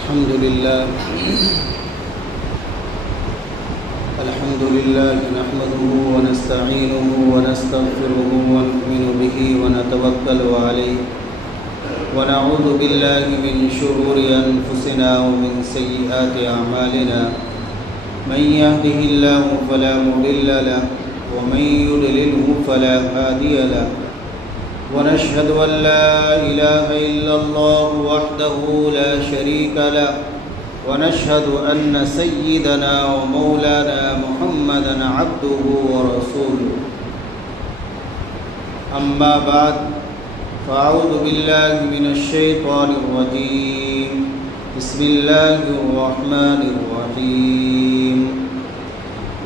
الحمد لله نحمده ونستعينه ونستغفره ونؤمن به ونتوكل عليه ونعوذ بالله من شرور أنفسنا ومن سيئات أعمالنا من يهده الله فلا مضل له ومن يضلله فلا هادي له ونشهد أن لا إله إلا الله وحده لا شريك له ونشهد أن سيدنا ومولانا محمدا عبده ورسوله أما بعد فأعوذ بالله من الشيطان الرجيم بسم الله الرحمن الرحيم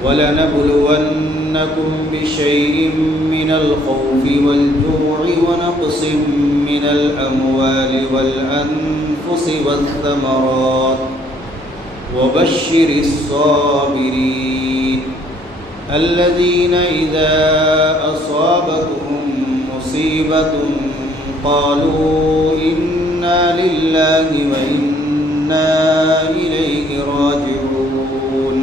ولنبلونكم بشيء من الخوف والجوع ونقص من الأموال والأنفس والثمرات وبشر الصابرين الذين إذا أصابتهم مصيبة قالوا إنا لله وإنا إليه راجعون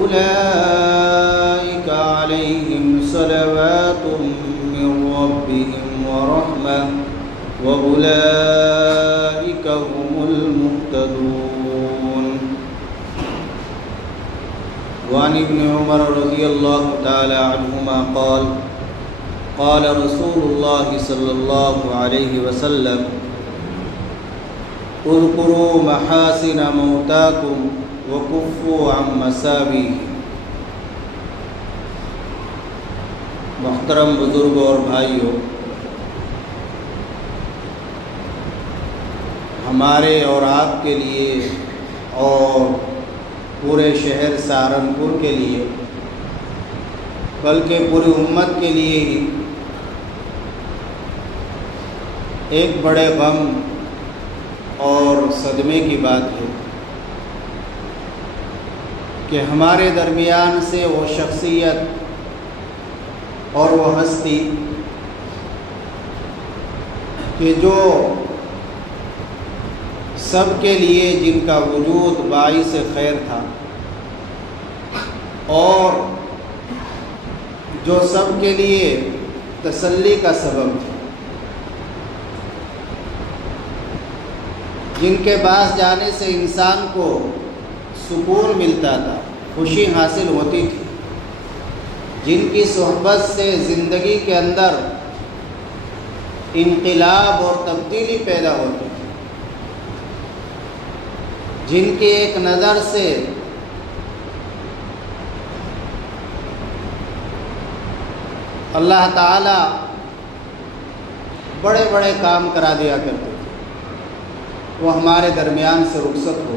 أولئك عليهم صلوات من ربهم ورحمة وأولئك هم المهتدون. وعن ابن عمر رضي الله تعالى عنهما قال قال رسول الله صلى الله عليه وسلم اذكروا محاسن موتاكم وكفوا عن مساویہ. محترم بزرگوں اور بھائیوں، ہمارے اور آپ کے لیے اور پورے شہر سہارنپور کے لیے بلکہ پوری امت کے لیے ہی ایک بڑے غم اور صدمے کی بات ہے کہ ہمارے درمیان سے وہ شخصیت اور وہ ہستی کہ جو سب کے لیے جن کا وجود باعث خیر تھا اور جو سب کے لیے تسلی کا سبب تھا، جن کے پاس جانے سے انسان کو سکون ملتا تھا، خوشی حاصل ہوتی تھی، جن کی صحبت سے زندگی کے اندر انقلاب اور تبدیلی پیدا ہوتی تھی، جن کی ایک نظر سے اللہ تعالی بڑے بڑے کام کرا دیا کرتے تھے، وہ ہمارے درمیان سے رخصت ہو.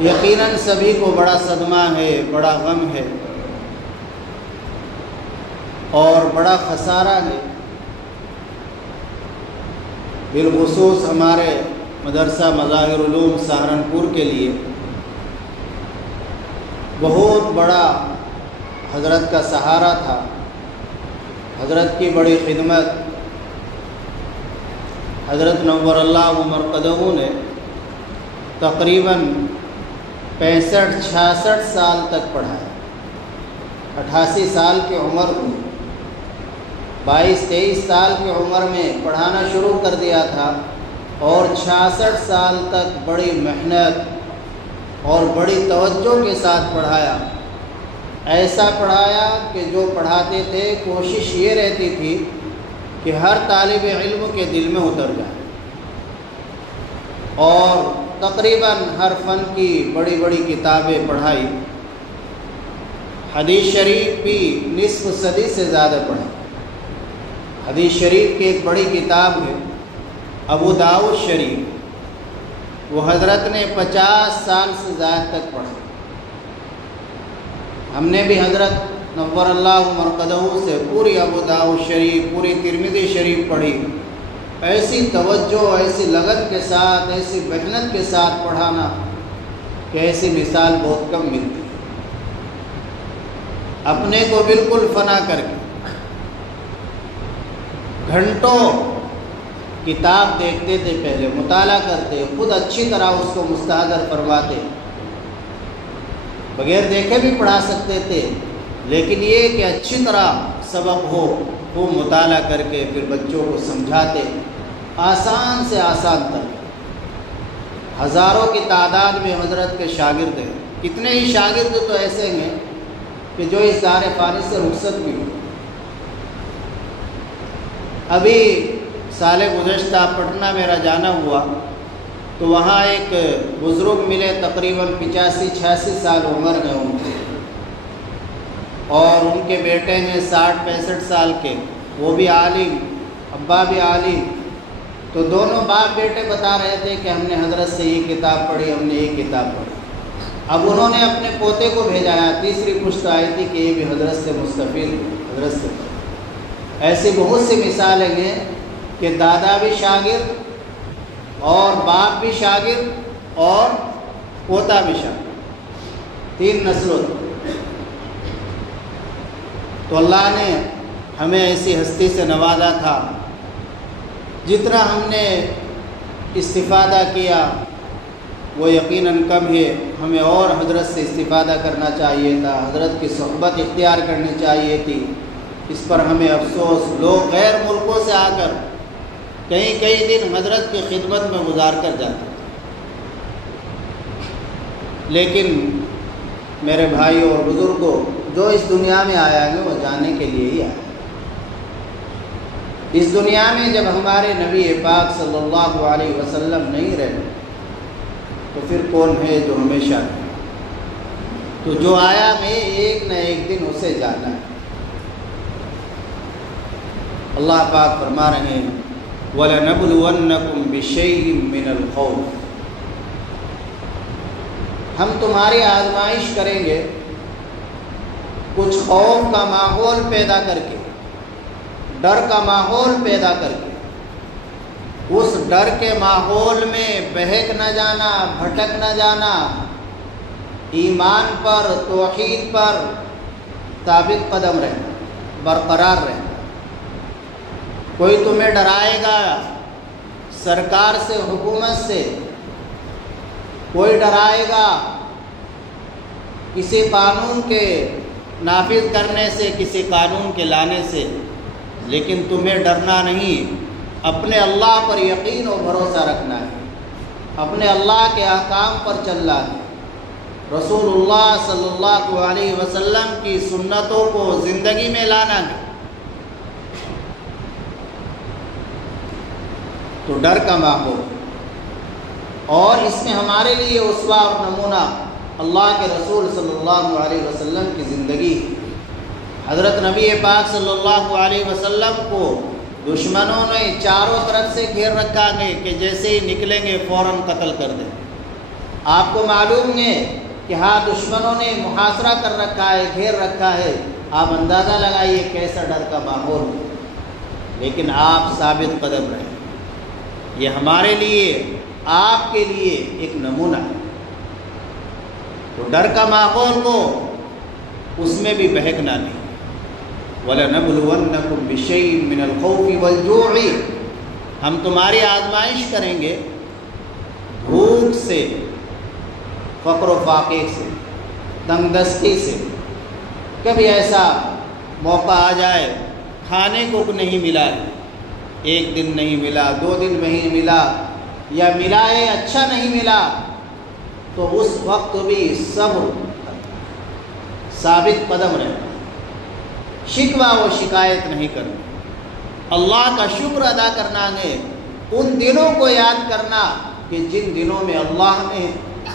یقیناً سبھی کو بڑا صدمہ ہے، بڑا غم ہے اور بڑا خسارہ ہے. بالخصوص ہمارے مدرسہ مظاہر علوم سہارنپور کے لیے بہت بڑا حضرت کا سہارا تھا. حضرت کی بڑی خدمت حضرت نور اللہ مرقدہ نے تقریباً 65-66 سال تک پڑھایا. 88 سال کی عمر میں 22-23 سال کی عمر میں پڑھانا شروع کر دیا تھا اور 66 سال تک بڑی محنت اور بڑی توجہ کے ساتھ پڑھایا. ایسا پڑھایا کہ جو پڑھاتے تھے کوشش یہ رہتی تھی کہ ہر طالب علم کے دل میں اتر جائے، اور تقریباً ہر فن کی بڑی بڑی کتابیں پڑھائی. حدیث شریف بھی نصف صدی سے زیادہ پڑھا. حدیث شریف کی ایک بڑی کتاب ہے ابو داؤد شریف، وہ حضرت نے 50 سال سے زیادہ تک پڑھا. ہم نے بھی حضرت نور اللہ مرقدہ سے پوری ابو داؤد شریف، پوری ترمذی شریف پڑھی. ایسی توجہ، ایسی لگن کے ساتھ، ایسی محنت کے ساتھ پڑھانا کہ ایسی مثال بہت کم ملتی ہے. اپنے کو بالکل فنا کر کے گھنٹوں کتاب دیکھتے تھے، پہلے مطالعہ کرتے، خود اچھی طرح اس کو مستحضر فرماتے، بغیر دیکھے بھی پڑھا سکتے تھے، لیکن یہ کہ اچھی طرح سبق ہو، وہ مطالعہ کر کے پھر بچوں کو سمجھاتے، آسان سے آسان تک۔ ہزاروں کی تعداد میں حضرت کے شاگرد ہیں، کتنے ہی شاگرد تو ایسے ہیں کہ جو اس دار فانی سے رخصت بھی ہو۔ ابھی سال گزشتہ پٹنہ میرا جانا ہوا تو وہاں ایک بزرگ ملے، تقریباً 85-86 سال عمر ہے ان کی، اور ان کے بیٹے ہیں 60-65 سال کے، وہ بھی عالم، ابا بھی عالم۔ تو دونوں باپ بیٹے بتا رہے تھے کہ ہم نے حضرت سے یہ کتاب پڑھی، ہم نے یہ کتاب پڑھی۔ اب انہوں نے اپنے پوتے کو بھیجا ہے، تیسری پشت آئی تھی کہ یہ بھی حضرت سے مستفید، حضرت سے۔ ایسی بہت سی مثالیں ہیں کہ دادا بھی شاگرد اور باپ بھی شاگرد اور پوتا بھی شاگرد، 3 نسلوں۔ تو اللہ نے ہمیں ایسی ہستی سے نوازا تھا، جتنا ہم نے استفادہ کیا وہ یقیناً کم ہے، ہمیں اور حضرت سے استفادہ کرنا چاہیے تھا، حضرت کی صحبت اختیار کرنی چاہیے تھی۔ اس پر ہمیں افسوس، لوگ غیر ملکوں سے آ کر کئی دن حضرت کی خدمت میں گزار کر جاتے، لیکن میرے بھائی اور بزرگوں، جو اس دنیا میں آیا ہے وہ جانے کے لیے ہی آیا۔ اس دنیا میں جب ہمارے نبی پاک صلی اللہ علیہ وسلم نہیں رہے تو پھر کون ہے جو ہمیشہ رہے؟ تو جو آیا میں ایک نہ ایک دن اسے جانا ہے۔ اللہ پاک فرما رہے ہیں وَلَنَبْلُوَنَّكُمْ بِشَيْءٍ مِّنَ الْخَوْفِ، ہم تمہاری آزمائش کریں گے کچھ خوف کا ماحول پیدا کر کے، ڈر کا ماحول پیدا کر کے، اس ڈر کے ماحول میں بہک نہ جانا، بھٹک نہ جانا، ایمان پر، توحید پر ثابت قدم رہنا، برقرار رہنا۔ کوئی تمہیں ڈرائے گا سرکار سے، حکومت سے، کوئی ڈرائے گا کسی قانون کے نافذ کرنے سے، کسی قانون کے لانے سے، لیکن تمہیں ڈرنا نہیں، اپنے اللہ پر یقین و بھروسہ رکھنا ہے، اپنے اللہ کے احکام پر چلنا ہے، رسول اللہ صلی اللہ علیہ وسلم کی سنتوں کو زندگی میں لانا ہے۔ تو ڈر کا ماحول، اور اس میں ہمارے لیے اسوہ اور نمونہ اللہ کے رسول صلی اللہ علیہ وسلم کی زندگی۔ حضرت نبی پاک صلی اللہ علیہ وسلم کو دشمنوں نے چاروں طرف سے گھیر رکھا ہے کہ جیسے ہی نکلیں گے فوراً قتل کر دیں۔ آپ کو معلوم ہے کہ ہاں دشمنوں نے محاصرہ کر رکھا ہے، گھیر رکھا ہے، آپ اندازہ لگائیے کیسا ڈر کا ماحول ہے، لیکن آپ ثابت قدم رہے۔ یہ ہمارے لیے، آپ کے لیے ایک نمونہ ہے۔ تو ڈر کا ماحول کو اس میں بھی بہکنا نہیں۔ وَلَنَبْلُوَنَّكُمْ بِشَيْءٍ مِّنَ الْخَوْفِ وَالْجُوعِ، ہم تمہاری آزمائش کریں گے بھوک سے، فقر و فاقے سے، تنگ دستی سے۔ کبھی ایسا موقع آ جائے کھانے کو نہیں ملا ہے، 1 دن نہیں ملا، 2 دن نہیں ملا، یا ملا ہے اچھا نہیں ملا، تو اس وقت بھی صبر، ثابت قدم رہنا، شکوہ و شکایت نہیں کرنا، اللہ کا شکر ادا کرنا ہے، ان دنوں کو یاد کرنا کہ جن دنوں میں اللہ نے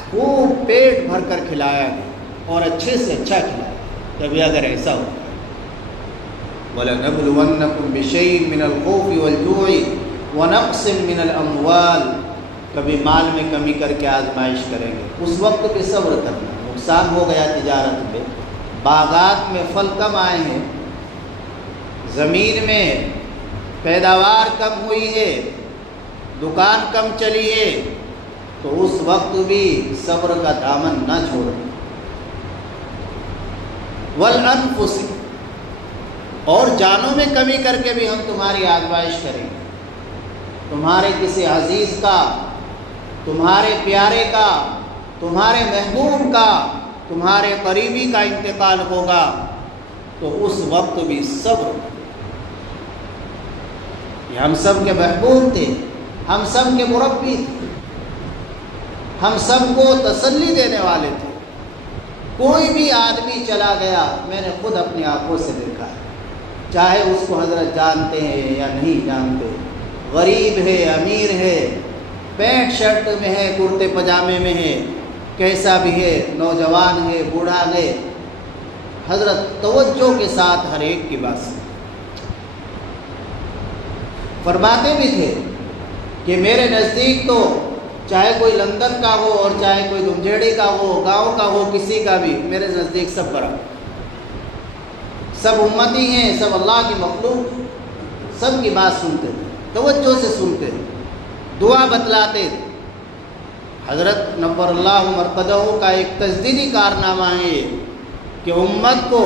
خوب پیٹ بھر کر کھلایا ہے اور اچھے سے اچھا کھلایا۔ کبھی اگر ایسا ہو وَلَنَبْلُوَنَّكُمْ بِشَيْءٍ مِّنَ الْخَوْفِ وَالْجُوعِ وَنَقْصٍ مِّنَ الْأَمْوَالِ، کبھی مال میں کمی کر کے آزمائش کریں گے، اس وقت بھی صبر کرنا۔ نقصان ہو گیا تجارت میں، باغات میں پھل کم آئے ہیں، زمین میں پیداوار کم ہوئی ہے، دکان کم چلی ہے، تو اس وقت بھی صبر کا دامن نہ چھوڑیں۔ وَالْأَنفُسِ، اور جانوں میں کمی کر کے بھی ہم تمہاری آزمائش کریں گے۔ تمہارے کسی عزیز کا، تمہارے پیارے کا، تمہارے محبوب کا، تمہارے قریبی کا انتقال ہوگا تو اس وقت بھی صبر۔ یہ ہم سب کے محبوب تھے، ہم سب کے مربی تھے، ہم سب کو تسلی دینے والے تھے۔ کوئی بھی آدمی چلا گیا، میں نے خود اپنی آنکھوں سے دیکھا ہے، چاہے اس کو حضرت جانتے ہیں یا نہیں جانتے، غریب ہے، امیر ہے، پینٹ شرٹ میں ہے، کرتے پجامے میں ہے، کیسا بھی ہے، نوجوان ہے، بوڑھا ہے، حضرت توجہ کے ساتھ ہر ایک کی بات سنتے، فرماتے بھی تھے کہ میرے نزدیک تو چاہے کوئی لندن کا ہو اور چاہے کوئی دمجیڑی کا ہو، گاؤں کا ہو، کسی کا بھی، میرے نزدیک سب برابر، سب امتی ہیں، سب اللہ کی مخلوق، سب کی بات سنتے تھے، توجہ سے سنتے تھے، دعا بتلاتے تھے۔ حضرت نور اللہ مرقدہ کا ایک تجدیدی کارنامہ ہے کہ امت کو،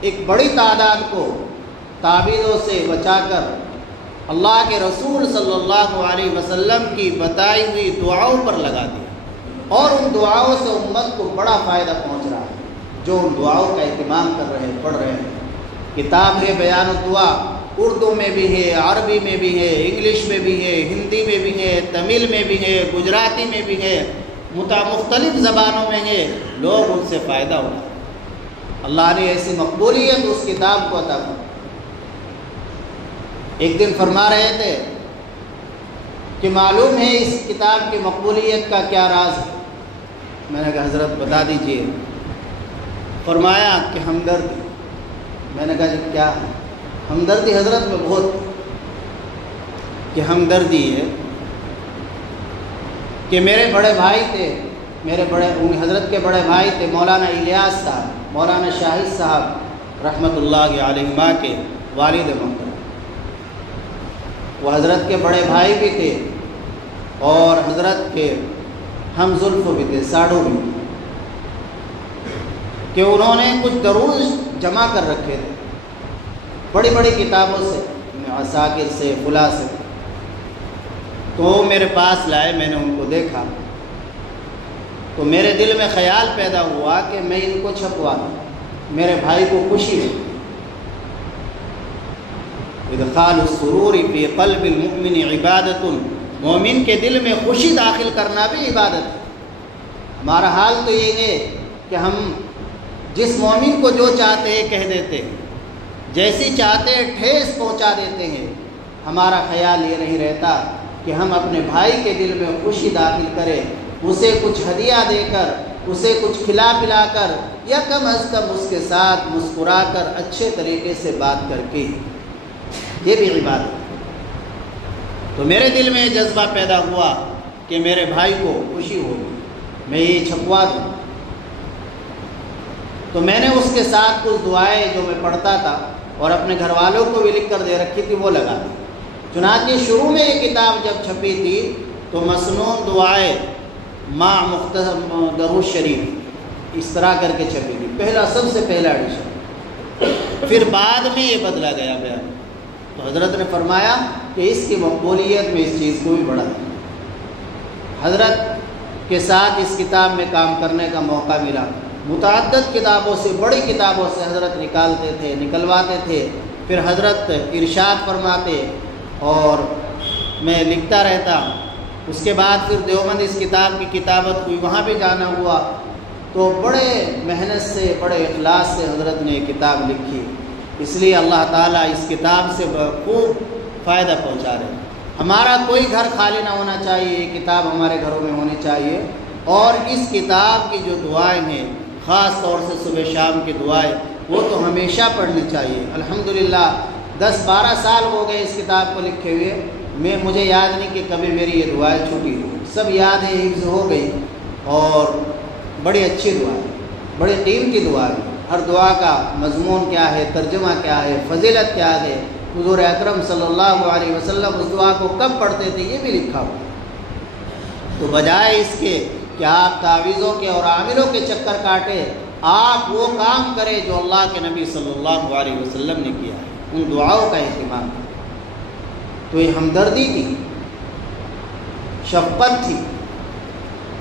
ایک بڑی تعداد کو تعویذوں سے بچا کر اللہ کے رسول صلی اللہ علیہ وسلم کی بتائی ہوئی دعاؤں پر لگا دیا، اور ان دعاؤں سے امت کو بڑا فائدہ پہنچ رہا ہے، جو ان دعاؤں کا اہتمام کر رہے ہیں، پڑھ رہے ہیں۔ کتاب ہے بیان الدعا، اردو میں بھی ہے، عربی میں بھی ہے، انگلش میں بھی ہے، ہندی میں بھی ہے، تمل میں بھی ہے، گجراتی میں بھی ہے، مختلف زبانوں میں ہے، لوگ ان سے فائدہ اٹھائیں۔ اللہ نے ایسی مقبولیت اس کتاب کو عطا کی۔ ایک دن فرما رہے تھے کہ معلوم ہے اس کتاب کی مقبولیت کا کیا راز ہے؟ میں نے کہا حضرت بتا دیجئے۔ فرمایا کہ ہمدردی۔ میں نے کہا جی کیا ہے؟ ہمدردی حضرت میں بہت، کہ ہمدردی ہے کہ میرے بڑے بھائی تھے، حضرت کے بڑے بھائی تھے مولانا الیاس صاحب، مولانا شاہد صاحب رحمۃ اللہ علیہما کے والد محترم، وہ حضرت کے بڑے بھائی بھی تھے اور حضرت کے ہم زلف بھی تھے، ساڑھو بھی تھے، کہ انہوں نے کچھ دروس جمع کر رکھے تھے بڑی بڑی کتابوں سے، عساکر سے، فلاں سے، تو میرے پاس لائے، میں نے ان کو دیکھا تو میرے دل میں خیال پیدا ہوا کہ میں ان کو چھپوا دوں، میرے بھائی کو خوشی ہو۔ ادخال السرور فی قلب المؤمن عبادت، مومن کے دل میں خوشی داخل کرنا بھی عبادت ہے۔ ہمارا حال تو یہ ہے کہ ہم جس مومن کو جو چاہتے ہیں کہہ دیتے ہیں، جیسی چاہتے ہیں ٹھیس پہنچا دیتے ہیں۔ ہمارا خیال یہ نہیں رہتا کہ ہم اپنے بھائی کے دل میں خوشی داخل کریں، اسے کچھ ہدیہ دے کر، اسے کچھ کھلا پلا کر، یا کم از کم اس کے ساتھ مسکرا کر، اچھے طریقے سے بات کر کے، یہ بھی عبادت ہے۔ تو میرے دل میں جذبہ پیدا ہوا کہ میرے بھائی کو خوشی ہوگی، میں یہ چھپوا دوں۔ تو میں نے اس کے ساتھ کچھ دعائیں جو میں پڑھتا تھا اور اپنے گھر والوں کو بھی لکھ کر دے رکھی تھی وہ لگا دی۔ چنانچہ شروع میں یہ کتاب جب چھپی تھی تو مسنون دعائیں مع مختصر درود شریف اس طرح کر کے چھپی تھی، پہلا، سب سے پہلا ایڈیشن۔ پھر بعد میں یہ بدلا گیا بیان۔ تو حضرت نے فرمایا کہ اس کی مقبولیت میں اس چیز کو بھی بڑھا دیا۔ حضرت کے ساتھ اس کتاب میں کام کرنے کا موقع ملا، متعدد کتابوں سے، بڑی کتابوں سے حضرت نکالتے تھے، نکلواتے تھے، پھر حضرت ارشاد فرماتے اور میں لکھتا رہتا۔ اس کے بعد پھر دیوبند اس کتاب کی کتابت ہوئی، وہاں بھی جانا ہوا، تو بڑے محنت سے، بڑے اخلاص سے حضرت نے یہ کتاب لکھی۔ اس لیے اللہ تعالیٰ اس کتاب سے خوب فائدہ پہنچا رہے ہیں۔ ہمارا کوئی گھر خالی نہ ہونا چاہیے، یہ کتاب ہمارے گھروں میں ہونی چاہیے، اور اس کتاب کی جو دعائیں ہیں، خاص طور سے صبح شام کی دعائیں، وہ تو ہمیشہ پڑھنی چاہیے۔ الحمدللہ 10-12 سال ہو گئے اس کتاب کو لکھے ہوئے، مجھے یاد نہیں کہ کبھی میری یہ دعائیں چھوٹی ہو، سب یاد ہے، حفظ ہو گئی، اور بڑی اچھی دعا ہے، بڑی قیمتی دعا ہے۔ ہر دعا کا مضمون کیا ہے، ترجمہ کیا ہے، فضیلت کیا ہے، حضور اکرم صلی اللہ علیہ وسلم اس دعا کو کب پڑھتے تھے، یہ بھی لکھا ہوا۔ تو بجائے اس کے کہ آپ تعویذوں کے اور عاملوں کے چکر کاٹے، آپ وہ کام کریں جو اللہ کے نبی صلی اللہ علیہ وسلم نے کیا ہے، ان دعاؤں کا اہتمام۔ تو یہ ہمدردی تھی شفقت تھی،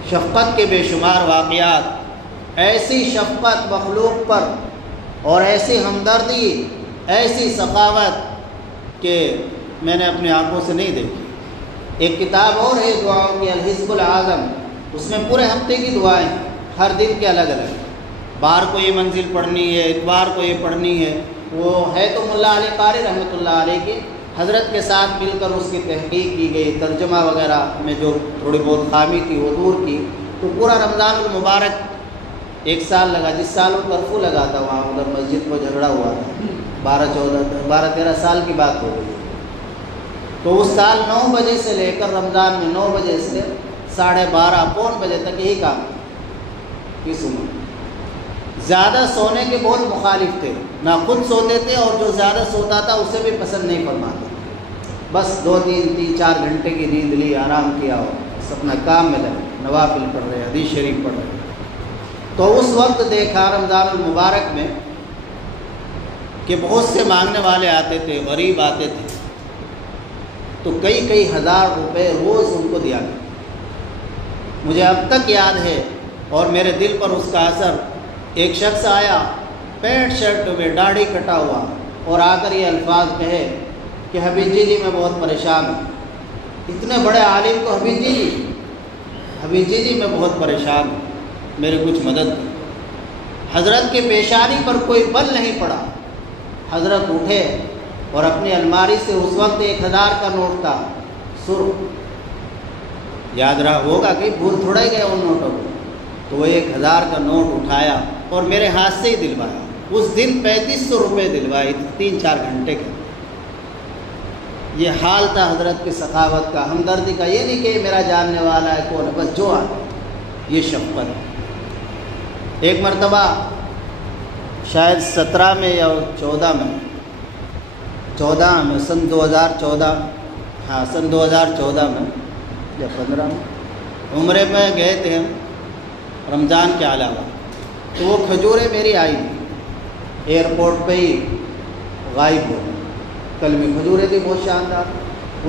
شفقت کے بے شمار واقعات، ایسی شفقت مخلوق پر اور ایسی ہمدردی، ایسی سخاوت کہ میں نے اپنی آنکھوں سے نہیں دیکھی۔ ایک کتاب اور ہے دعاؤں کی، الحزب العظم، اس میں پورے ہفتے کی دعائیں، ہر دن کے الگ الگ، بار کو یہ منزل پڑھنی ہے، اتوار کو یہ پڑھنی ہے۔ وہ ہے تو ملا علی قاری رحمۃ اللہ علیہ کی، حضرت کے ساتھ مل کر اس کی تحقیق کی گئی، ترجمہ وغیرہ میں جو تھوڑی بہت خامی تھی وہ دور کی، تو پورا رمضان المبارک 1 سال لگا، جس سال وہ کرفیو لگا تھا وہاں ادھر مسجد کو جھگڑا ہوا تھا، 12-13 سال کی بات ہو گئی، تو اس سال 9 بجے سے لے کر رمضان میں 9 بجے سے 12:30 پون بجے تک یہی کام کس عمر، زیادہ سونے کے بہت مخالف تھے، نہ خود سوتے تھے اور جو زیادہ سوتا تھا اسے بھی پسند نہیں فرماتے، بس 2-3-4 گھنٹے کی نیند لی، آرام کیا اور بس اپنا کام میں لگے، نوافل پڑھ رہے، حدیث شریف پڑھ رہے۔ تو اس وقت دیکھا رمضان المبارک میں کہ بہت سے مانگنے والے آتے تھے، غریب آتے تھے، تو کئی ہزار روپے روز ان کو دیا گیا۔ مجھے اب تک یاد ہے اور میرے دل پر اس کا اثر، ایک شخص آیا پینٹ شرٹ میں، داڑھی کٹا ہوا، اور آ کر یہ الفاظ کہے کہ حبیب جی میں بہت پریشان ہوں۔ اتنے بڑے عالم کو حبیب جی میں بہت پریشان ہوں، میری کچھ مدد کی۔ حضرت کے پیشانی پر کوئی بل نہیں پڑا، حضرت اٹھے اور اپنی الماری سے اس وقت 1000 کا نوٹ تھا، سرخ، یاد رہا ہوگا کہ بھول تھوڑا ہی گئے ان نوٹوں کو، تو وہ 1000 کا نوٹ اٹھایا اور میرے ہاتھ سے ہی دلوایا۔ اس دن 3500 روپے دلوائے، 3-4 گھنٹے کے۔ یہ حال تھا حضرت کی سخاوت کا، ہمدردی کا، یہ نہیں کہ میرا جاننے والا ہے کون ہے، بس جو آتا، یہ شفقت۔ ایک مرتبہ شاید 17 میں یا 14 میں، سن 2014، ہاں سن 2014 میں یا 15 میں عمرے میں گئے تھے ہم، رمضان کے علاوہ، تو وہ کھجوریں میری آئی ایئرپورٹ پہ ہی غائب ہو، کلمی کھجوریں تھی بہت شاندار۔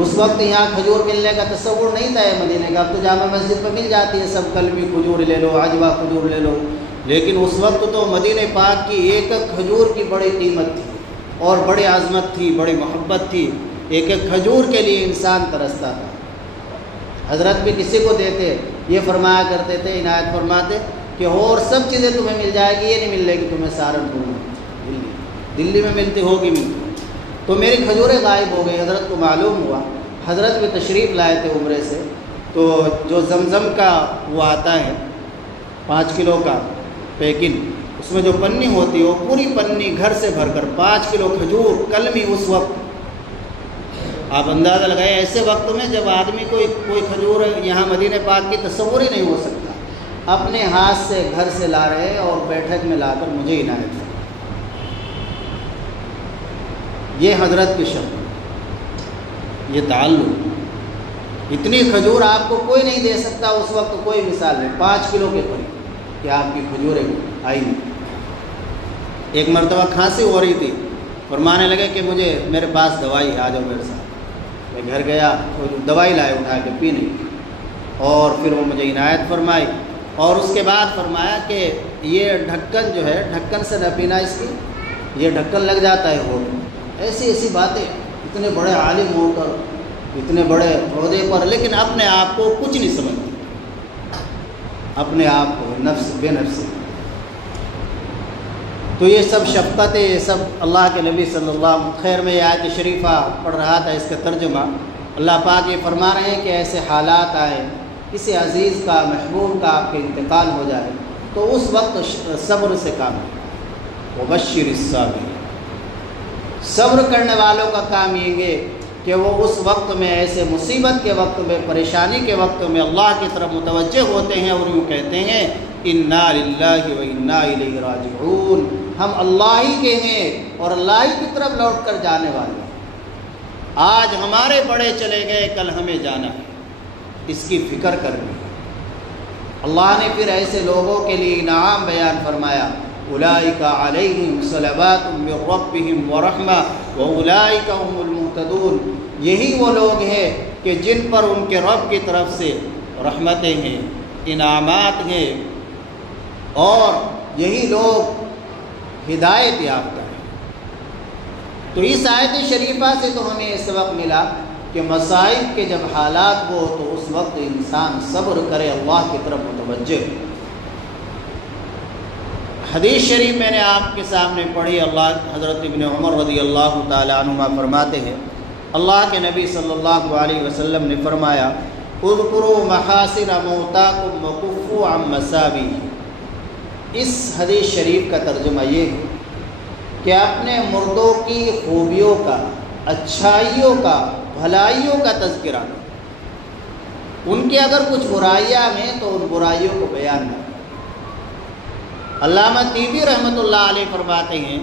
اس وقت یہاں کھجور ملنے کا تصور نہیں تھا مدینے کا، اب تو جامع مسجد پہ مل جاتی ہے سب، کلمی کھجور لے لو، عجوہ کھجور لے لو، لیکن اس وقت تو مدینہ پاک کی ایک ایک کھجور کی بڑی قیمت تھی اور بڑی عظمت تھی، بڑی محبت تھی، ایک ایک کھجور کے لیے انسان ترستا تھا۔ حضرت بھی کسی کو دیتے، یہ فرمایا کرتے تھے، عنایت فرماتے کہ اور سب چیزیں تمہیں مل جائے گی، یہ نہیں مل رہی کہ تمہیں سہارنپور میں، دلی میں ملتی ہوگی ملتی۔ تو میری کھجوریں غائب ہو گئی، حضرت کو معلوم ہوا، حضرت بھی تشریف لائے تھے عمرے سے، تو جو زمزم کا وہ آتا ہے 5 کلو کا پیکنگ، اس میں جو پنی ہوتی ہے وہ پوری پنی گھر سے بھر کر 5 کلو کھجور کلمی، اس وقت آپ اندازہ لگائیں ایسے وقت میں جب آدمی کوئی کھجور یہاں مدینہ پاک کی تصور ہی نہیں ہو سکتا، اپنے ہاتھ سے گھر سے لا رہے اور بیٹھک میں لا کر مجھے عنایت ہے۔ یہ حضرت کی شفقت، یہ تعلق، اتنی کھجور آپ کو کوئی نہیں دے سکتا، اس وقت کوئی مثال نہیں، 5 کلو کے قریب کہ آپ کی کھجوریں آئی نہیں۔ ایک مرتبہ کھانسی ہو رہی تھی، فرمانے لگے کہ مجھے میرے پاس دوائی ہے، آ جاؤ میرے ساتھ۔ میں گھر گیا تو دوائی لائے اٹھا کے پینی، اور پھر وہ مجھے عنایت فرمائی، اور اس کے بعد فرمایا کہ یہ ڈھکن جو ہے، ڈھکن سے نہ پینا، اس کی یہ ڈھکن لگ جاتا ہے ہونٹ میں۔ ایسی باتیں، اتنے بڑے عالم ہو کر، اتنے بڑے عہدے پر، لیکن اپنے آپ کو کچھ نہیں سمجھتے، اپنے آپ کو نفس بے نفسی۔ تو یہ سب شفقتیں، یہ سب اللہ کے نبی صلی اللہ علیہ وسلم، خیر میں یہ آیت شریفہ پڑھ رہا تھا، اس کا ترجمہ اللہ پاک یہ فرما رہے ہیں کہ ایسے حالات آئے، کسی عزیز کا، محبوب کا آپ کے انتقال ہو جائے، تو اس وقت صبر سے کام ہے۔ وبشر الصابرین، صبر کرنے والوں کا کام یہ کہ وہ اس وقت میں، ایسے مصیبت کے وقت میں، پریشانی کے وقت میں اللہ کی طرف متوجہ ہوتے ہیں اور یوں کہتے ہیں انا للہ و انا الیہ راجعون، ہم اللہ ہی کے ہیں اور اللہ ہی کی طرف لوٹ کر جانے والے ہیں۔ آج ہمارے بڑے چلے گئے، کل ہمیں جانا ہے، اس کی فکر کرنی ہے۔ اللہ نے پھر ایسے لوگوں کے لیے انعام بیان فرمایا، اولئک علیہم صلوات من ربہم ورحمہ واولئک هم المہتدون، یہی وہ لوگ ہیں کہ جن پر ان کے رب کی طرف سے رحمتیں ہیں، انعامات ہیں، اور یہی لوگ ہدایت یافتہ ہیں۔ تو اس آیت شریفہ سے تو ہمیں اس وقت ملا کہ مصائب کے جب حالات ہو تو اس وقت انسان صبر کرے، اللہ کی طرف متوجہ ہو۔ حدیث شریف میں نے آپ کے سامنے پڑھی، حضرت ابن عمر رضی اللہ تعالیٰ عنہما فرماتے ہیں، اللہ کے نبی صلی اللہ علیہ وسلم نے فرمایا، اذکروا محاسن موتاکم وکفوا عن مساویہ۔ اس حدیث شریف کا ترجمہ یہ ہے کہ اپنے مردوں کی خوبیوں کا، اچھائیوں کا، بھلائیوں کا تذکرہ کرو، ان کی اگر کچھ برائیاں ہیں تو ان برائیوں کو بیان کرو۔ علامہ طیبی رحمۃ اللہ علیہ فرماتے ہیں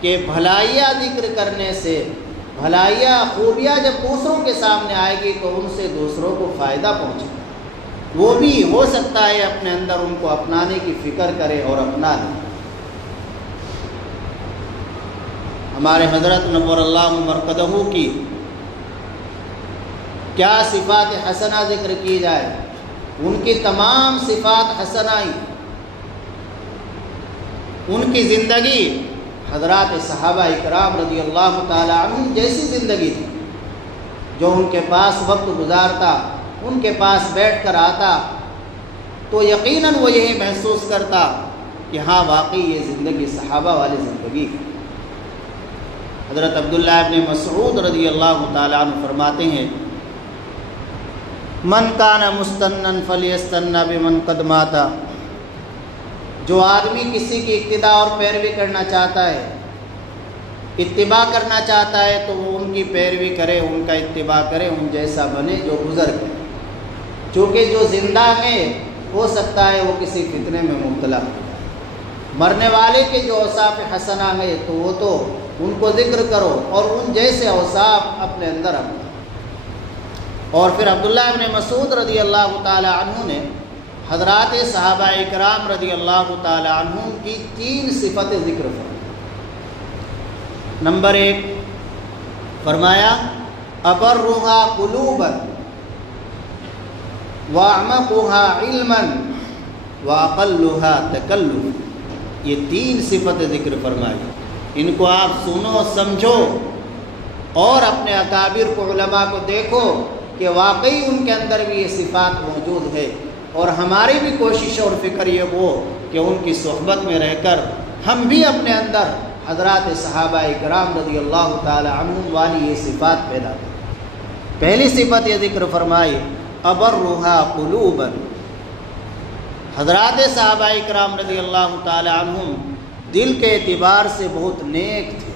کہ بھلائیاں ذکر کرنے سے، بھلائیاں، خوبیاں جب دوسروں کے سامنے آئے گی تو ان سے دوسروں کو فائدہ پہنچے گا، وہ بھی ہو سکتا ہے اپنے اندر ان کو اپنانے کی فکر کرے اور اپنا لے۔ ہمارے حضرت نور اللہ مرقدہ کی کیا صفات حسنہ ذکر کی جائے، ان کی تمام صفات حسنہ، ان کی زندگی حضرات صحابہ اکرام رضی اللہ تعالیٰ عنہم جیسی زندگی تھی۔ جو ان کے پاس وقت گزارتا، ان کے پاس بیٹھ کر آتا تو یقیناً وہ یہی محسوس کرتا کہ ہاں واقعی یہ زندگی صحابہ والی زندگی ہے۔ حضرت عبداللہ ابن مسعود رضی اللہ تعالیٰ عنہ فرماتے ہیں، من کان مستنن فلیستن بمن قد مات۔ جو آدمی کسی کی اقتداء اور پیروی کرنا چاہتا ہے، اتباع کرنا چاہتا ہے تو وہ ان کی پیروی کرے، ان کا اتباع کرے، ان جیسا بنے جو گزر گئے، چونکہ جو زندہ ہے ہو سکتا ہے وہ کسی فتنے میں مبتلا ہو۔ مرنے والے کے جو اوصاف حسنہ ہے تو وہ تو ان کو ذکر کرو اور ان جیسے اوصاف اپنے اندر رکھو۔ اور پھر عبداللہ ابن مسعود رضی اللہ تعالی عنہ نے حضرات صحابہ اکرام رضی اللہ تعالی عنہ کی 3 صفتیں ذکر فرمائی۔ نمبر 1 فرمایا، ابرها قلوبا واعمقها علما واقلها تکلفا۔ یہ 3 صفتیں ذکر فرمائی، ان کو آپ سنو، سمجھو اور اپنے اکابر کو، علماء کو دیکھو کہ واقعی ان کے اندر بھی یہ صفات موجود ہے، اور ہماری بھی کوشش اور فکر یہ ہو کہ ان کی صحبت میں رہ کر ہم بھی اپنے اندر حضرات صحابہ اکرام رضی اللہ تعالی عنہم والی یہ صفات پیدا کریں۔ پہلی صفت یہ ذکر فرمائی، ابرها قلوبا۔ حضرات صحابہ اکرام رضی اللہ تعالی عنہم دل کے اعتبار سے بہت نیک تھے،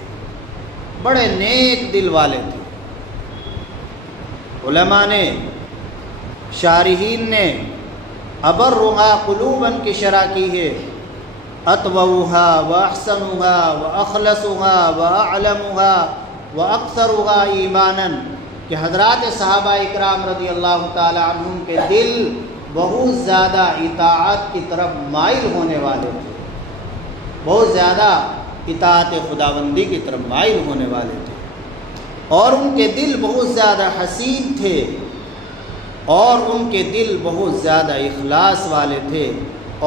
بڑے نیک دل والے تھے۔ علماء نے، شارحین نے ابرها قلوبا کی شرح کی ہے، اطوؤها واحسنها واخلصها واعلمها واکثرها ایمانا، کہ حضرات صحابہ اکرام رضی اللہ تعالی عنہم کے دل بہت زیادہ اطاعت کی طرف مائل ہونے والے تھے، بہت زیادہ اطاعت خداوندی کی طرف مائل ہونے والے تھے، اور ان کے دل بہت زیادہ حسین تھے، اور ان کے دل بہت زیادہ اخلاص والے تھے،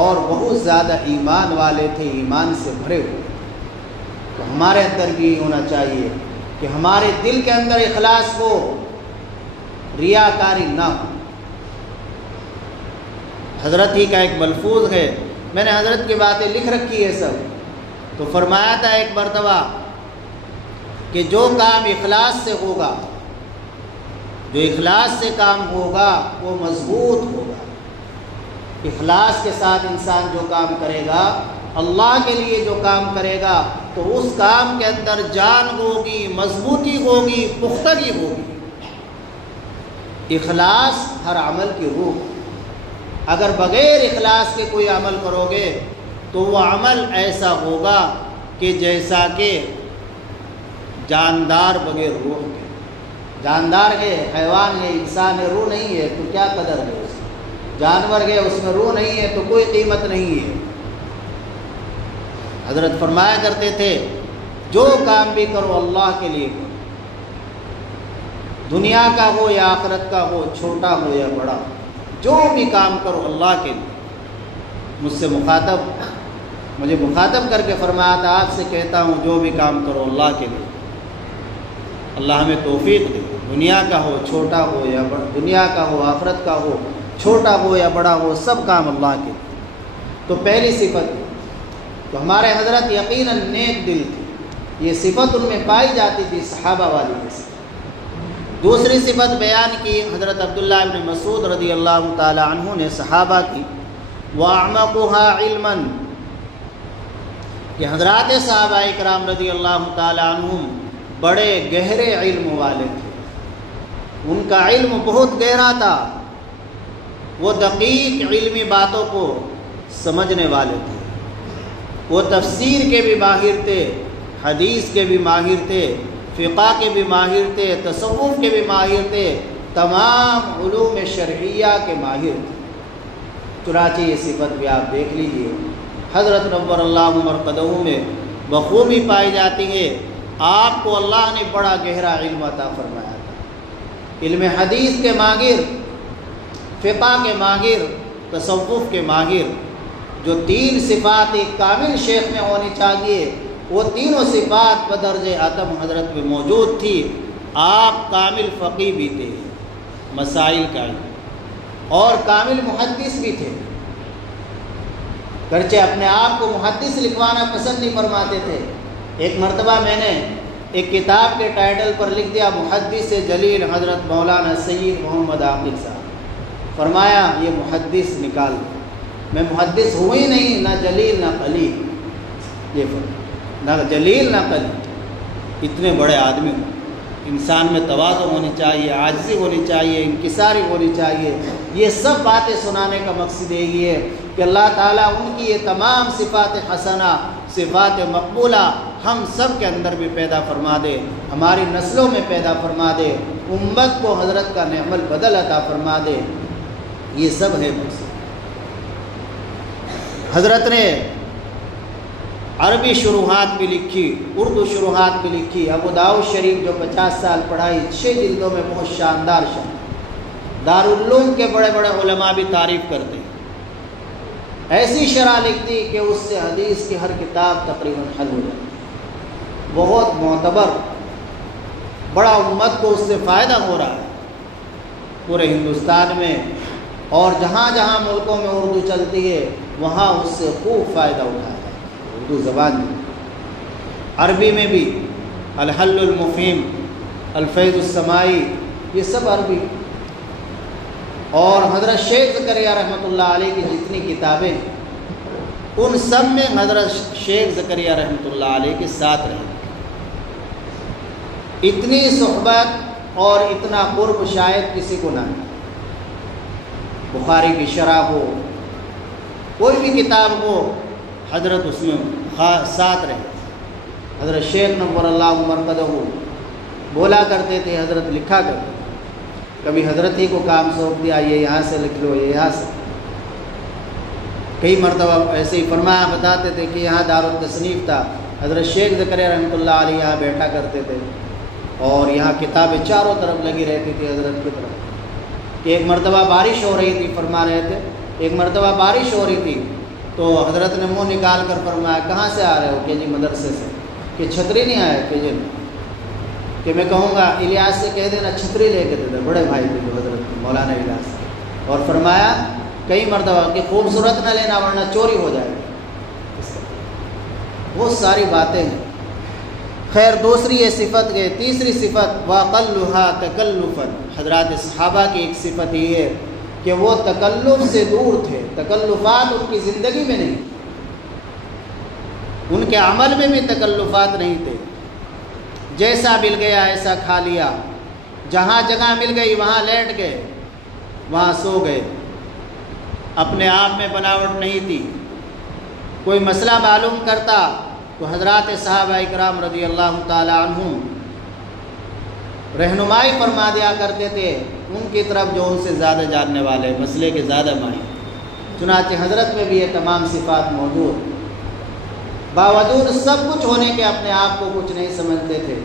اور بہت زیادہ ایمان والے تھے، ایمان سے بھرے ہوئے۔ تو ہمارے اندر بھی یہ ہونا چاہیے کہ ہمارے دل کے اندر اخلاص ہو، ریاکاری نہ ہو۔ حضرت ہی کا ایک ملفوظ ہے، میں نے حضرت کی باتیں لکھ رکھی ہے سب، تو فرمایا تھا ایک مرتبہ کہ جو کام اخلاص سے ہوگا، جو اخلاص سے کام ہوگا وہ مضبوط ہوگا۔ اخلاص کے ساتھ انسان جو کام کرے گا، اللہ کے لیے جو کام کرے گا، تو اس کام کے اندر جان ہوگی، مضبوطی ہوگی، پختگی ہوگی۔ اخلاص ہر عمل کی روح۔ اگر بغیر اخلاص کے کوئی عمل کرو گے تو وہ عمل ایسا ہوگا کہ جیسا کہ جاندار بغیر روح کے، جاندار ہے، حیوان ہے، انسان ہے، روح نہیں ہے تو کیا قدر ہے اس کی؟ جانور ہے، اس میں روح نہیں ہے تو کوئی قیمت نہیں ہے۔ حضرت فرمایا کرتے تھے، جو کام بھی کرو اللہ کے لیے کرو، دنیا کا ہو یا آخرت کا ہو، چھوٹا ہو یا بڑا، جو بھی کام کرو اللہ کے لیے۔ مجھے مخاطب کر کے فرمایا تھا، آپ سے کہتا ہوں جو بھی کام کرو اللہ کے لیے۔ اللہ ہمیں توفیق دے، دنیا کا ہو چھوٹا ہو یا بڑا، دنیا کا ہو آخرت کا ہو، چھوٹا ہو یا بڑا ہو، سب کام اللہ کے لیے۔ تو پہلی صفت تو ہمارے حضرت یقیناً نیک دل تھے، یہ صفت ان میں پائی جاتی تھی صحابہ والی میں سے۔ دوسری صفت بیان کی حضرت عبداللہ ابن مسعود رضی اللہ تعالی عنہ نے صحابہ کی، وَأَعْمَقُهَا عِلْمًا، کہ حضرات صحابہ اکرام رضی اللہ تعالی عنہم بڑے گہرے علم والے تھے، ان کا علم بہت گہرا تھا، وہ دقیق علمی باتوں کو سمجھنے والے تھے، وہ تفسیر کے بھی ماہر تھے، حدیث کے بھی ماہر تھے، فقہ کے بھی ماہر تھے، تصوف کے بھی ماہر تھے، تمام علوم شرعیہ کے ماہر تھے۔ چنانچہ یہ صفت بھی آپ دیکھ لیجئے حضرت نور اللہ مرقدہ میں بخوبی پائی جاتی ہے۔ آپ کو اللہ نے بڑا گہرا علم عطا فرمایا تھا، علم حدیث کے ماہر، فقہ کے ماہر، تصوف کے ماہر۔ جو تین صفات ایک کامل شیخ میں ہونی چاہیے، وہ تینوں صفات بدرج عدم حضرت میں موجود تھی۔ آپ کامل فقیہ بھی تھے، مسائل کا علم، اور کامل محدث بھی تھے، گرچہ اپنے آپ کو محدث لکھوانا پسند نہیں فرماتے تھے۔ ایک مرتبہ میں نے ایک کتاب کے ٹائٹل پر لکھ دیا محدث جلیل حضرت مولانا سید محمد عاقب صاحب، فرمایا یہ محدث نکال دو۔ میں محدث ہوں ہی نہیں، نہ جلیل نہ قلیل، یہ نہ جلیل نہ قلیل، اتنے بڑے آدمی ہوں۔ انسان میں تواضع ہونی چاہیے، عاجزی ہونی چاہیے، انکساری ہونی چاہیے۔ یہ سب باتیں سنانے کا مقصد یہی ہے کہ اللہ تعالیٰ ان کی یہ تمام صفات حسنہ، صفات مقبولہ ہم سب کے اندر بھی پیدا فرما دے، ہماری نسلوں میں پیدا فرما دے، امت کو حضرت کا نعم البدل عطا فرما دے۔ یہ سب ہے مقصد۔ حضرت نے عربی شروحات بھی لکھی، اردو شروحات بھی لکھی۔ ابو داؤد شریف جو 50 سال پڑھائی، 6 جلدوں میں بہت شاندار شرح۔ دارالعلوم کے بڑے بڑے علماء بھی تعریف کرتے ہیں، ایسی شرح لکھ دی کہ اس سے حدیث کی ہر کتاب تقریباً حل ہو جاتی، بہت معتبر، بڑا امت کو اس سے فائدہ ہو رہا ہے پورے ہندوستان میں، اور جہاں جہاں ملکوں میں اردو چلتی ہے وہاں اس سے خوب فائدہ اٹھایا ہے۔ اردو زبان میں، عربی میں بھی الحل المفہیم، الفیض السمائی، یہ سب عربی۔ اور حضرت شیخ زکریا رحمۃ اللہ علیہ کی جتنی کتابیں، ان سب میں حضرت شیخ زکریا رحمۃ اللہ علیہ کے ساتھ رہے۔ اتنی صحبت اور اتنا قرب شاید کسی کو نہ ملے۔ بخاری کی شرح ہو، کوئی بھی کتاب ہو، حضرت اس میں ساتھ رہے۔ حضرت شیخ نور اللہ مرقدہ بولا کرتے تھے، حضرت لکھا کرتے تھے، کبھی حضرت ہی کو کام سونپ دیا، یہ یہاں سے لکھ لو، یہ یہاں سے۔ کئی مرتبہ ایسے ہی فرمایا بتاتے تھے کہ یہاں دارالتصنیف تھا، حضرت شیخ زکریا رحمۃ اللہ علیہ یہاں بیٹھا کرتے تھے، اور یہاں کتابیں چاروں طرف لگی رہتی تھی حضرت کی طرف۔ کہ ایک مرتبہ بارش ہو رہی تھی، فرما رہے تھے ایک مرتبہ بارش ہو رہی تھی تو حضرت نے منہ نکال کر فرمایا کہاں سے آ رہے ہو؟ کہ جی مدرسے سے۔ کہ چھتری نہیں آئے؟ کہ جی نہیں۔ کہ میں کہوں گا الیاس سے کہہ دینا چھتری لے کے دے دے، بڑے بھائی تھے جو حضرت مولانا الیاس۔ اور فرمایا کئی مرتبہ کہ خوبصورت نہ لینا ورنہ چوری ہو جائے گی۔ بہت ساری باتیں ہیں۔ خیر، دوسری یہ صفت گئے۔ تیسری صفت وَأَقَلُّهَا تَكَلُّفًا، حضرات صحابہ کی ایک صفت یہ ہے کہ وہ تکلف سے دور تھے، تکلفات ان کی زندگی میں نہیں، ان کے عمل میں بھی تکلفات نہیں تھے۔ جیسا مل گیا ایسا کھا لیا، جہاں جگہ مل گئی وہاں لیٹ گئے، وہاں سو گئے، اپنے آپ میں بناوٹ نہیں تھی۔ کوئی مسئلہ معلوم کرتا تو حضرات صحابہ اکرام رضی اللہ تعالی عنہم رہنمائی فرما دیا کرتے تھے ان کی طرف جو ان سے زیادہ جاننے والے، مسئلے کے زیادہ ماہر۔ چنانچہ حضرت میں بھی یہ تمام صفات موجود، باوجود سب کچھ ہونے کے اپنے آپ کو کچھ نہیں سمجھتے تھے،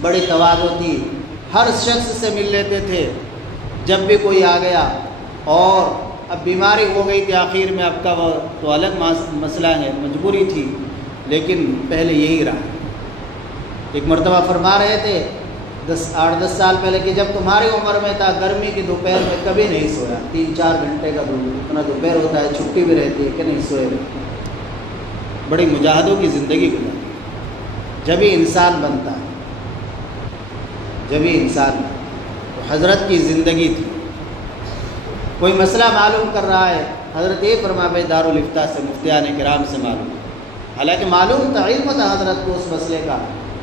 بڑی تواضع تھی، ہر شخص سے مل لیتے تھے جب بھی کوئی آ گیا، اور اب بیماری ہو گئی تھی آخر میں، اب کا وہ تو الگ مسئلہ ہے، مجبوری تھی، لیکن پہلے یہی رہا۔ ایک مرتبہ فرما رہے تھے 8-10 سال پہلے کہ جب تمہاری عمر میں تھا گرمی کی دوپہر میں کبھی نہیں سویا، 3-4 گھنٹے کا اتنا دوپہر ہوتا ہے، چھٹی بھی رہتی ہے کہ نہیں سوئے رہتے، بڑی مجاہدوں کی زندگی گزاری، جبھی انسان بنتا ہے، جبھی انسان تو حضرت کی زندگی تھی۔ کوئی مسئلہ معلوم کر رہا ہے، حضرت یہ فرما بھائی دارالفتاء سے مفتیان کرام سے معلوم، حالانکہ معلوم تھا، علم تھا حضرت کو اس مسئلے کا،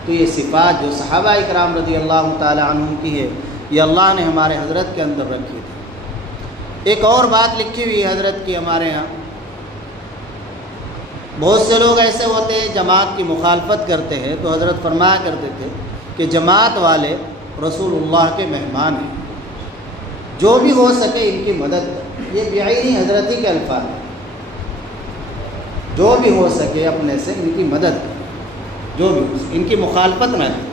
تو یہ صفات جو صحابہ کرام رضی اللہ تعالی عنہم کی ہے، یہ اللہ نے ہمارے حضرت کے اندر رکھی تھی۔ ایک اور بات لکھی ہوئی ہے حضرت کی ہمارے ہاں، بہت سے لوگ ایسے ہوتے ہیں جماعت کی مخالفت کرتے ہیں، تو حضرت فرمایا کرتے تھے کہ جماعت والے رسول اللہ کے مہمان ہیں، جو بھی ہو سکے ان کی مدد کریں۔ یہ بعینی حضرت ہی کے الفاظ ہیں، جو بھی ہو سکے اپنے سے ان کی مدد کریں، جو بھی ہو سکے، ان کی مخالفت نہ کریں،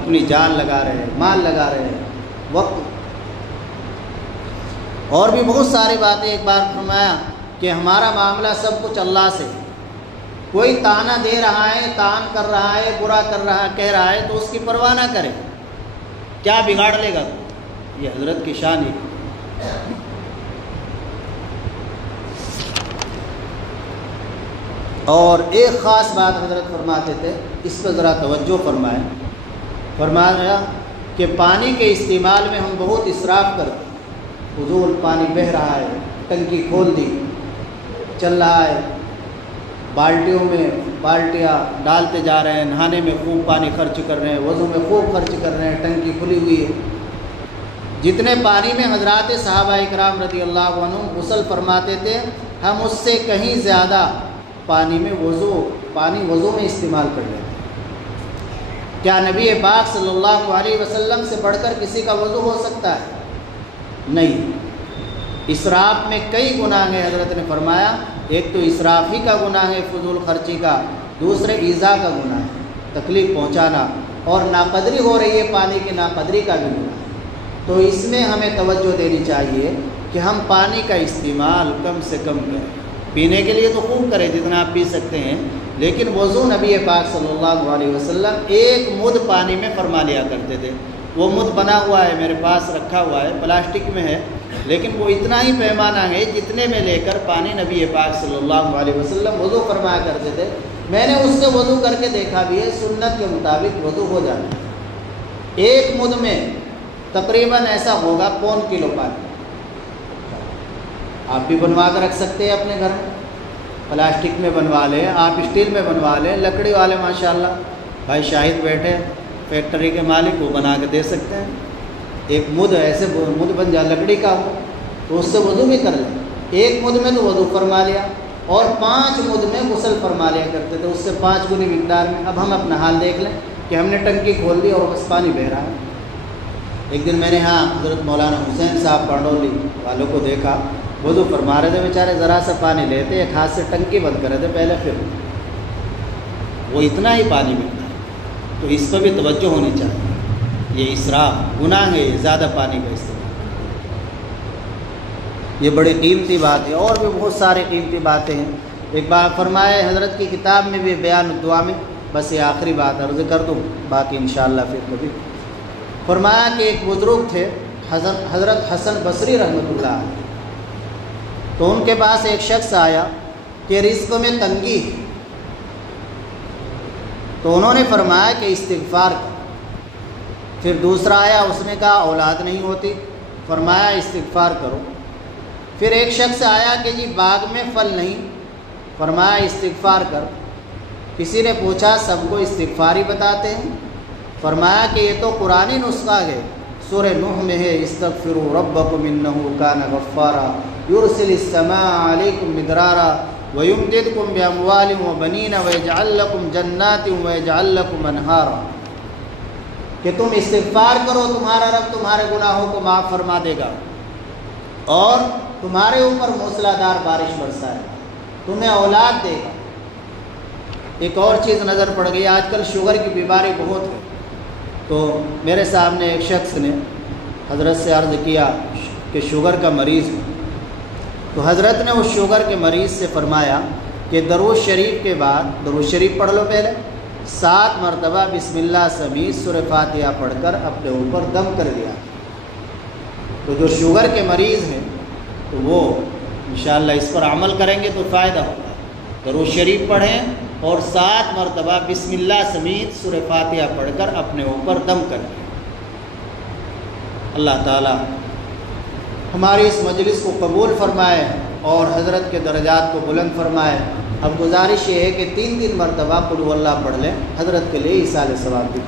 اپنی جان لگا رہے ہیں، مال لگا رہے ہیں، وقت، اور بھی بہت ساری باتیں۔ ایک بار فرمایا کہ ہمارا معاملہ سب کچھ اللہ سے ہے، کوئی تانا دے رہا ہے، تان کر رہا ہے، برا کر رہا ہے، کہہ رہا ہے، تو اس کی پرواہ نہ کرے، کیا بگاڑ لے گا؟ یہ حضرت کی شان ہے۔ اور ایک خاص بات حضرت فرماتے تھے، اس پہ ذرا توجہ فرمائیں، فرمایا کہ پانی کے استعمال میں ہم بہت اسراف کرتے ہیں، فضول پانی بہہ رہا ہے، ٹنکی کھول دی، چل رہا ہے، بالٹیوں میں بالٹیاں ڈالتے جا رہے ہیں، نہانے میں خوب پانی خرچ کر رہے ہیں، وضو میں خوب خرچ کر رہے ہیں، ٹنکی کھلی ہوئی ہے۔ جتنے پانی میں حضرات صحابہ کرام رضی اللہ عنہم غسل فرماتے تھے، ہم اس سے کہیں زیادہ پانی میں وضو میں استعمال کر لیتے ہیں۔ کیا نبی پاک صلی اللہ علیہ وسلم سے بڑھ کر کسی کا وضو ہو سکتا ہے؟ نہیں۔ اسراف میں کئی گناہ ہیں، حضرت نے فرمایا، ایک تو اسراف ہی کا گناہ ہے، فضول خرچی کا، دوسرے ایذا کا گناہ ہے، تکلیف پہنچانا، اور ناقدری ہو رہی ہے پانی کی ناقدری کا بھی گناہ ہے۔ تو اس میں ہمیں توجہ دینی چاہیے کہ ہم پانی کا استعمال کم سے کم کریں، پینے کے لیے تو خوب کریں جتنا آپ پی سکتے ہیں، لیکن وضو نبی پاک صلی اللہ علیہ وسلم ایک مد پانی میں فرما لیا کرتے تھے۔ وہ مد بنا ہوا ہے، میرے پاس رکھا ہوا ہے، پلاسٹک میں ہے، لیکن وہ اتنا ہی پیمانہ ہے جتنے میں لے کر پانی نبی پاک صلی اللہ علیہ وسلم وضو فرمایا کرتے تھے۔ میں نے اس سے وضو کر کے دیکھا بھی ہے، سنت کے مطابق وضو ہو جاتا ہے۔ ایک مد میں تقریباً ایسا ہوگا 1.25 کلو پانی۔ آپ بھی بنوا کر رکھ سکتے ہیں اپنے گھر میں، پلاسٹک میں بنوا لیں، آپ اسٹیل میں بنوا لیں، لکڑی والے ماشاءاللہ بھائی شاہد بیٹھے فیکٹری کے مالک، وہ بنا کے دے سکتے ہیں۔ ایک مد ایسے مد بن جائے لکڑی کا ہو تو اس سے وضو بھی کر لیں۔ ایک مد میں تو وضو فرما لیا، اور 5 مد میں غسل فرما لیا کرتے تھے، اس سے 5 گنی مقدار میں۔ اب ہم اپنا حال دیکھ لیں کہ ہم نے ٹنکی کھول دی اور بس پانی بہہ رہا ہے۔ ایک دن میں نے ہاں حضرت مولانا حسین صاحب پانڈولی والوں کو دیکھا، وضو فرما رہے تھے بیچارے، ذرا سا پانی لیتے ایک ہاتھ سے ٹنکی بند کر رہے تھے پہلے، پھر وہ اتنا ہی پانی ملتا ہے۔ تو اس پہ بھی توجہ ہونی چاہیے، یہ اسراف گناہ ہے، زیادہ پانی کا استعمال، یہ بڑی قیمتی بات ہے۔ اور بھی بہت سارے قیمتی باتیں ہیں۔ ایک بار فرمائے حضرت کی کتاب میں بھی بیان الدعا میں، بس یہ آخری بات عرض کر دوں، باقی انشاءاللہ پھر کبھی۔ فرمایا کہ ایک بزرگ تھے حضرت حسن بصری رحمۃ اللہ علیہ، تو ان کے پاس ایک شخص آیا کہ رزق میں تنگی ہے، تو انہوں نے فرمایا کہ استغفار کر۔ پھر دوسرا آیا، اس نے کہا اولاد نہیں ہوتی، فرمایا استغفار کرو۔ پھر ایک شخص آیا کہ جی باغ میں پھل نہیں، فرمایا استغفار کر۔ کسی نے پوچھا سب کو استغفار ہی بتاتے ہیں؟ فرمایا کہ یہ تو قرآنی نسخہ ہے، سورہ نوح میں ہے، استغفروا ربکم انہ کان غفارا یرسل السماء علیکم مدرارا ویمددکم باموال وبنین ویجعل لکم جنات ویجعل لکم انہارا، کہ تم استغفار کرو، تمہارا رب تمہارے گناہوں کو معاف فرما دے گا اور تمہارے اوپر موسلا دار بارش برسائے گا، تمہیں اولاد دے گا۔ ایک اور چیز نظر پڑ گئی، آج کل شوگر کی بیماری بہت ہے، تو میرے سامنے ایک شخص نے حضرت سے عرض کیا کہ شوگر کا مریض ہے، تو حضرت نے اس شوگر کے مریض سے فرمایا کہ درود شریف کے بعد درود شریف پڑھ لو، پہلے 7 مرتبہ بسم اللہ سمیت سورہ فاتحہ پڑھ کر اپنے اوپر دم کر دیا۔ تو جو شوگر کے مریض ہیں تو وہ انشاءاللہ اس پر عمل کریں گے تو فائدہ ہوگا۔ درود شریف پڑھیں اور 7 مرتبہ بسم اللہ سمیت سورہ فاتحہ پڑھ کر اپنے اوپر دم کریں۔ اللہ تعالی ہماری اس مجلس کو قبول فرمائے اور حضرت کے درجات کو بلند فرمائے۔ اب گزارش یہ ہے کہ 3 مرتبہ قل هو اللہ پڑھ لیں، حضرت کے لیے ایصال ثواب بھی،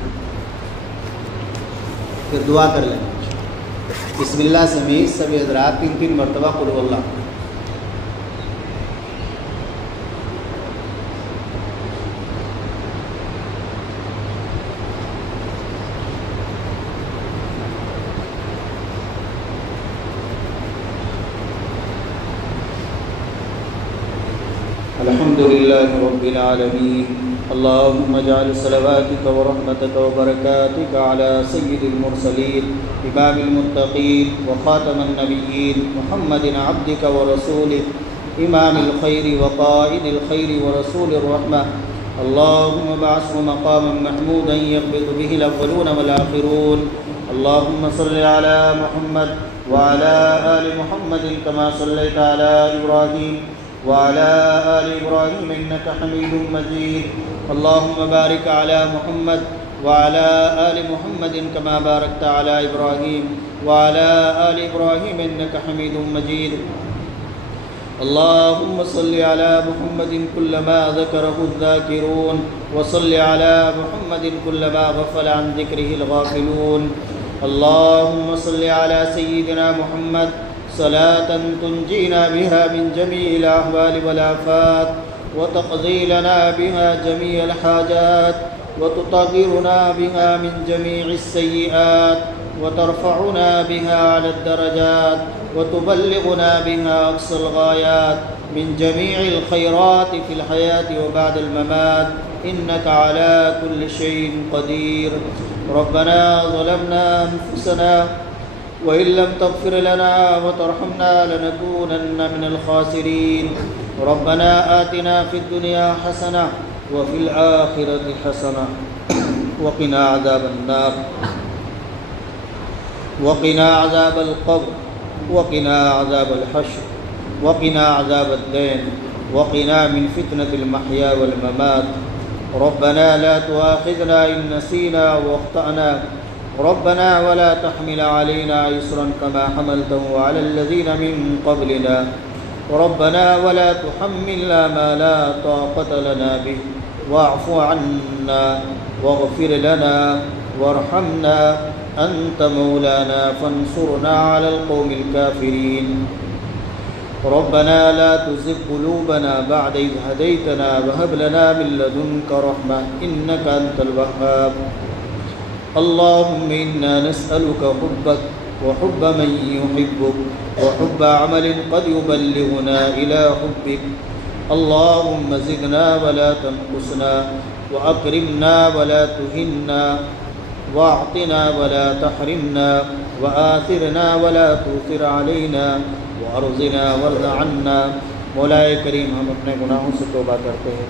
پھر دعا کر لیں۔ بسم اللہ سمیت سبھی حضرات 3 مرتبہ قل هو اللہ۔ الحمد لله رب العالمين اللهم اجعل صلواتك ورحمتك وبركاتك على سيد المرسلين إمام المتقين وخاتم النبيين محمد عبدك ورسولك إمام الخير وقائد الخير ورسول الرحمة اللهم ابعثه مقاما محمودا يقبض به الأولون والآخرون اللهم صل على محمد وعلى آل محمد كما صليت على إبراهيم وعلى آل إبراهيم إنك حميد مجيد اللهم بارك على محمد وعلى آل محمد كما باركت على إبراهيم وعلى آل إبراهيم إنك حميد مجيد اللهم صل على محمد كلما ذكره الذاكرون وصل على محمد كلما غفل عن ذكره الغافلون اللهم صل على سيدنا محمد صلاة تنجينا بها من جميع الأحوال والآفات وتقضي لنا بها جميع الحاجات وتطهرنا بها من جميع السيئات وترفعنا بها على الدرجات وتبلغنا بها أقصى الغايات من جميع الخيرات في الحياة وبعد الممات إنك على كل شيء قدير ربنا ظلمنا أنفسنا وإن لم تغفر لنا وترحمنا لنكونن من الخاسرين ربنا آتنا في الدنيا حسنة وفي الآخرة حسنة وقنا عذاب النار وقنا عذاب القبر وقنا عذاب الحشر وقنا عذاب الدين وقنا من فتنة المحيا والممات ربنا لا تؤاخذنا إن نسينا واخطأنا ربنا ولا تحمل علينا إصرا كما حملته على الذين من قبلنا ربنا ولا تحملنا ما لا طاقة لنا به واعف عنا واغفر لنا وارحمنا أنت مولانا فانصرنا على القوم الكافرين ربنا لا تزغ قلوبنا بعد إذ هديتنا وهب لنا من لدنك رحمة إنك أنت الوهاب اللهم إنا نسألك حبك وحب من يحبك وحب عمل قد يبلغنا إلى حبك اللهم زدنا ولا تنقصنا وأكرمنا ولا تهنا واعطنا ولا تحرمنا وآثرنا ولا تؤثر علينا وارضنا وارض عنا مولا کریم ہم اپنے گناہوں سے توبہ کرتے ہیں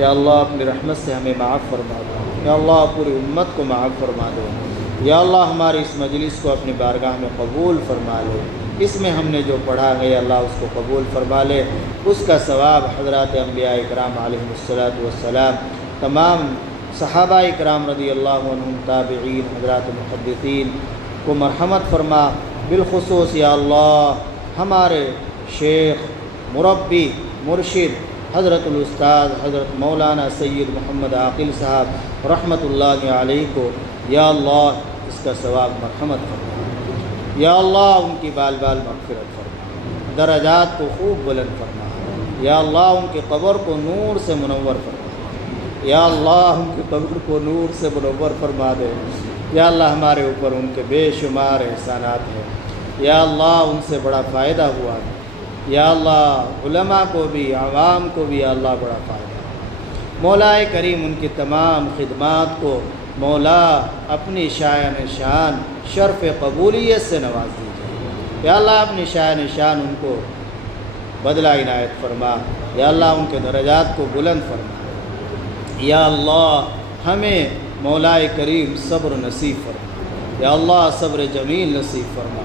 یا اللہ اپنی رحمت سے ہمیں معاف فرما دو یا اللہ پوری امت کو معاف فرما دو یا اللہ ہماری اس مجلس کو اپنی بارگاہ میں قبول فرما لے اس میں ہم نے جو پڑھا ہے اللہ اس کو قبول فرما لے اس کا ثواب حضرات انبیاء اکرام علیہم الصلاۃ والسلام تمام صحابہ اکرام رضی اللہ عنہم تابعین حضرات محدثین کو مرحمت فرما بالخصوص یا اللہ ہمارے شیخ مربی مرشد حضرت الاستاذ حضرت مولانا سید محمد عاقل صاحب رحمۃ اللہ علیہ کو یا اللہ اس کا ثواب مرحمت فرما یا اللہ ان کی بال بال مغفرت فرما درجات کو خوب بلند فرما یا اللہ ان کے قبر کو نور سے منور فرما یا اللہ ان کی قبر کو نور سے منور فرما دے یا اللہ ہمارے اوپر ان کے بے شمار احسانات ہیں یا اللہ ان سے بڑا فائدہ ہوا ہے یا اللہ علماء کو بھی عوام کو بھی یا اللہ بڑا فائدہ مولا کریم ان کی تمام خدمات کو مولا اپنی شایان شان شرف قبولیت سے نواز دیجیے۔ یا اللہ اپنی شایان شان ان کو بدلہ عنایت فرما، یا اللہ ان کے درجات کو بلند فرما۔ یا اللہ ہمیں مولا کریم صبر نصیب فرما، یا اللہ صبر جمیل نصیب فرما،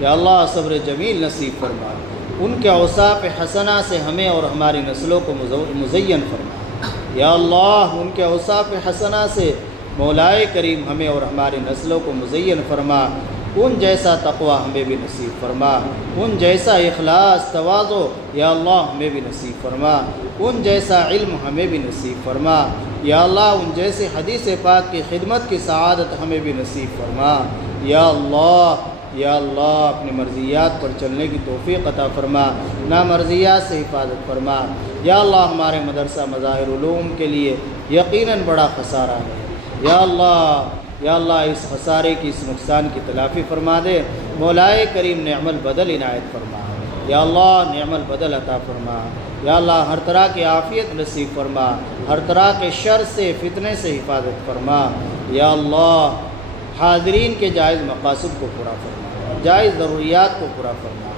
یا اللہ صبر جمیل نصیب فرما۔ ان کے اوصاف حسنہ سے ہمیں اور ہماری نسلوں کو مزین فرما، یا اللہ ان کے اوصاف حسنہ سے مولا کریم ہمیں اور ہماری نسلوں کو مزین فرما۔ ان جیسا تقوی ہمیں بھی نصیب فرما، ان جیسا اخلاص تواضع یا اللہ ہمیں بھی نصیب فرما، ان جیسا علم ہمیں بھی نصیب فرما، یا اللہ ان جیسے حدیث پاک کی خدمت کی سعادت ہمیں بھی نصیب فرما۔ یا اللہ اپنی مرضیات پر چلنے کی توفیق عطا فرما، نامرضیات سے حفاظت فرما۔ یا اللہ ہمارے مدرسہ مظاہر علوم کے لیے یقیناً بڑا خسارہ ہے، یا اللہ اس خسارے کی اس نقصان کی تلافی فرما دے۔ مولا کریم نعم البدل عنایت فرما، یا اللہ نعم البدل عطا فرما، یا اللہ ہر طرح کی عافیت نصیب فرما، ہر طرح کے شر سے فتنے سے حفاظت فرما۔ یا اللہ حاضرین کے جائز مقاصد کو پورا فرما، جائز ضروریات کو پورا فرما۔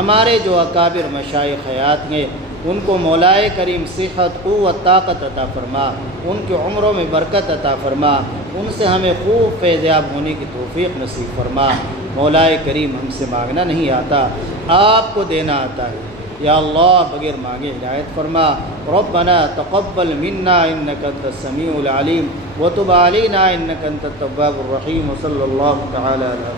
ہمارے جو اکابر مشائخ حیات ہیں ان کو مولا کریم صحت قوت طاقت عطا فرما، ان کی عمروں میں برکت عطا فرما، ان سے ہمیں خوب فیضیاب ہونے کی توفیق نصیب فرما۔ مولا کریم ہم سے مانگنا نہیں آتا، آپ کو دینا آتا ہے، یا اللہ بغیر مانگے ہدایت فرما۔ ربنا تقبل منا انک انت السمیع العلیم وتب علینا انک انت التواب الرحیم، وصلی اللہ تعالی علیہ